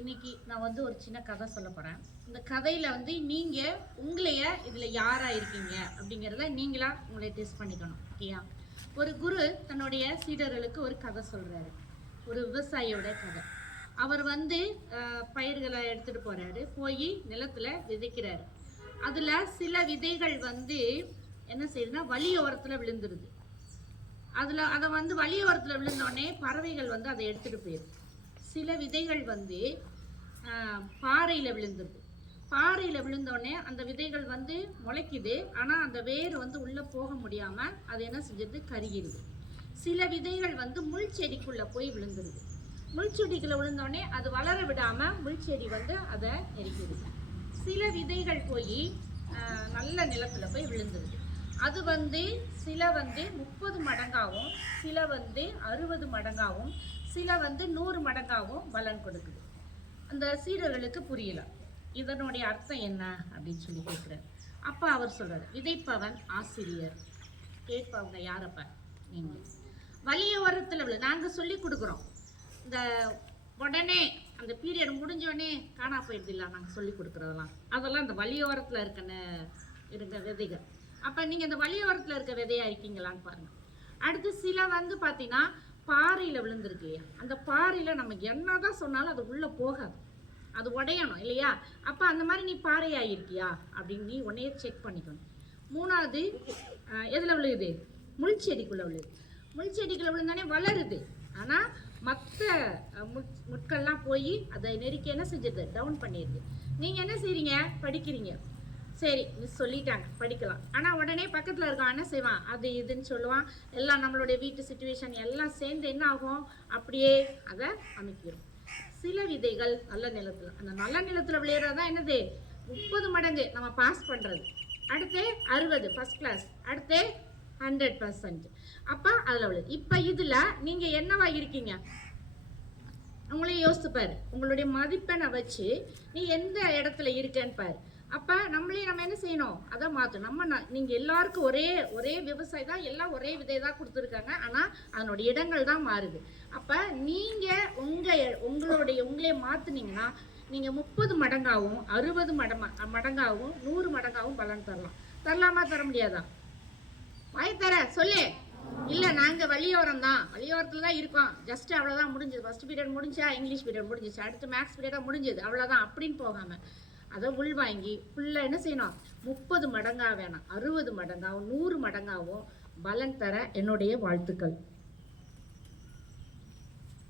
இன்னைக்கு நான் வந்து ஒரு சின்ன கதை சொல்ல போறேன். இந்த கதையில வந்து நீங்க உங்களைய இதுல யாரா இருக்கீங்க அப்படிங்கறத நீங்களா உங்களை டெஸ்ட் பண்ணிக்கணும் ஓகேயா? ஒரு குரு தன்னுடைய சீடர்களுக்கு ஒரு கதை சொல்றாரு. ஒரு விவசாயியோட கதை. அவர் வந்து பயிர்களை எடுத்துட்டு போறாரு. போய் நிலத்துல விதைக்கிறாரு. அதுல சில விதைகள் வந்து என்ன செய்யுதுன்னா வழியோரத்துல விழுந்துருது. அதுல அதை வந்து வழியோரத்துல விழுந்தோடனே பறவைகள் வந்து அதை எடுத்துட்டு போயிடுது சில விதைகள் வந்து பாறையில் விழுந்துருது பாறையில் விழுந்தோடனே அந்த விதைகள் வந்து முளைக்குது. ஆனால் அந்த வேர் வந்து உள்ளே போக முடியாமல் அது என்ன செஞ்சிருது கருகிடுது சில விதைகள் வந்து முள் செடிக்குள்ளே போய் விழுந்துருது. முள் செடிக்குள்ளே விழுந்தோடனே அது வளர விடாமல் முள் செடி வந்து அதை நெருக்கிடுது சில விதைகள் போய் நல்ல நிலத்தில் போய் விழுந்துருது. அது வந்து சில வந்து முப்பது மடங்காகவும் சில வந்து அறுபது மடங்காகவும் சில வந்து நூறு மடங்காகவும் பலன் கொடுக்குது. அந்த சீடர்களுக்கு புரியல. இதனுடைய அர்த்தம் என்ன அப்படின்னு சொல்லி கேட்குறாரு. அப்பா அவர் சொல்கிறார் விதைப்பவன் ஆசிரியர். கேட்பவங்க யாரப்ப? நீங்கள் வலிய உரத்தில் விழு. நாங்கள் சொல்லி கொடுக்குறோம். இந்த உடனே அந்த பீரியட் முடிஞ்சோடனே காணா போயிடுது இல்லை நாங்கள் சொல்லி கொடுக்குறதெல்லாம். அதெல்லாம் இந்த வலியோரத்தில் இருக்கன இருக்க விதைகள். அப்போ நீங்கள் இந்த வலியோரத்தில் இருக்க விதையாக இருக்கீங்களான்னு பாருங்கள் அடுத்து சில வந்து பார்த்தீங்கன்னா பாறையில் விழுந்திருக்கு இல்லையா அந்த பாறையில் நம்ம என்னதான் சொன்னாலும் அது உள்ளே போகாது. அது உடையணும் இல்லையா? அப்போ அந்த மாதிரி நீ பாறையாகிருக்கியா அப்படின்னு நீ உன்னையே செக் பண்ணிக்கணும். மூணாவது எதில் விழுகுது? முள் செடிக்குள்ளே விழுகுது. முள் செடிக்குள்ளே விழுந்தானே வளருது. ஆனால் மற்ற முட்கள்லாம் போய் அதை நெருக்கி என்ன செஞ்சுது? டவுன் பண்ணிடுது. நீங்கள் என்ன செய்கிறீங்க படிக்கிறீங்க. சரி மிஸ் சொல்லிட்டாங்க படிக்கலாம். ஆனால் உடனே பக்கத்தில் இருக்கான் என்ன செய்வான்? அது இதுன்னு சொல்லுவான். எல்லாம் நம்மளுடைய வீட்டு சுச்சுவேஷன் எல்லாம் சேர்ந்து என்ன ஆகும்? அப்படியே அதை அமைக்கிறோம் சில விதைகள் நல்ல நிலத்தில். அந்த நல்ல நிலத்தில் விளையிறதா என்னது? முப்பது மடங்கு நம்ம பாஸ் பண்ணுறது அடுத்து அறுபது ஃபர்ஸ்ட் கிளாஸ் அடுத்து ஹண்ட்ரட் பர்சன்ட் அப்போ அதில் விழுது இப்போ இதில் நீங்கள் என்னவா இருக்கீங்க? உங்களையும் யோசித்து பாரு. உங்களுடைய மதிப்பெண்ணை வச்சு நீ எந்த இடத்துல இருக்கேன்னு பாரு. அப்போ நம்மளே நம்ம என்ன செய்யணும்? அதை மாற்றணும் நம்ம ந- எல்லாருக்கும் ஒரே ஒரே விவசாயி தான் எல்லாம் ஒரே விதை தான் கொடுத்துருக்காங்க. ஆனால் அதனுடைய இடங்கள் தான் மாறுது. அப்போ நீங்கள் உங்கள் உங்களுடைய உங்களே மாற்றினீங்கன்னா நீங்கள் முப்பது மடங்காகவும் அறுபது மடமா மடங்காகவும் நூறு மடங்காகவும் பலன் தரலாம். தரலாமா தர முடியாதா? வாய் தர சொல்லு. இல்லை நாங்கள் வழியோரம் தான். வழியோரத்தில் தான் இருக்கோம் ஜஸ்ட் அவ்வளோதான் முடிஞ்சது. ஃபஸ்ட் பீரியட் முடிஞ்சா இங்கிலீஷ் பீரியட் முடிஞ்சிச்சு. அடுத்து மேக்ஸ் பீரியடாக முடிஞ்சது. அவ்வளோதான் அப்படின்னு போகாமல் அதை உள்வாங்கி ஃபுல்லாக என்ன செய்யணும்? முப்பது மடங்காக வேணாம் அறுபது மடங்காவும் நூறு மடங்காவும் பலன் தர என்னுடைய வாழ்த்துக்கள்.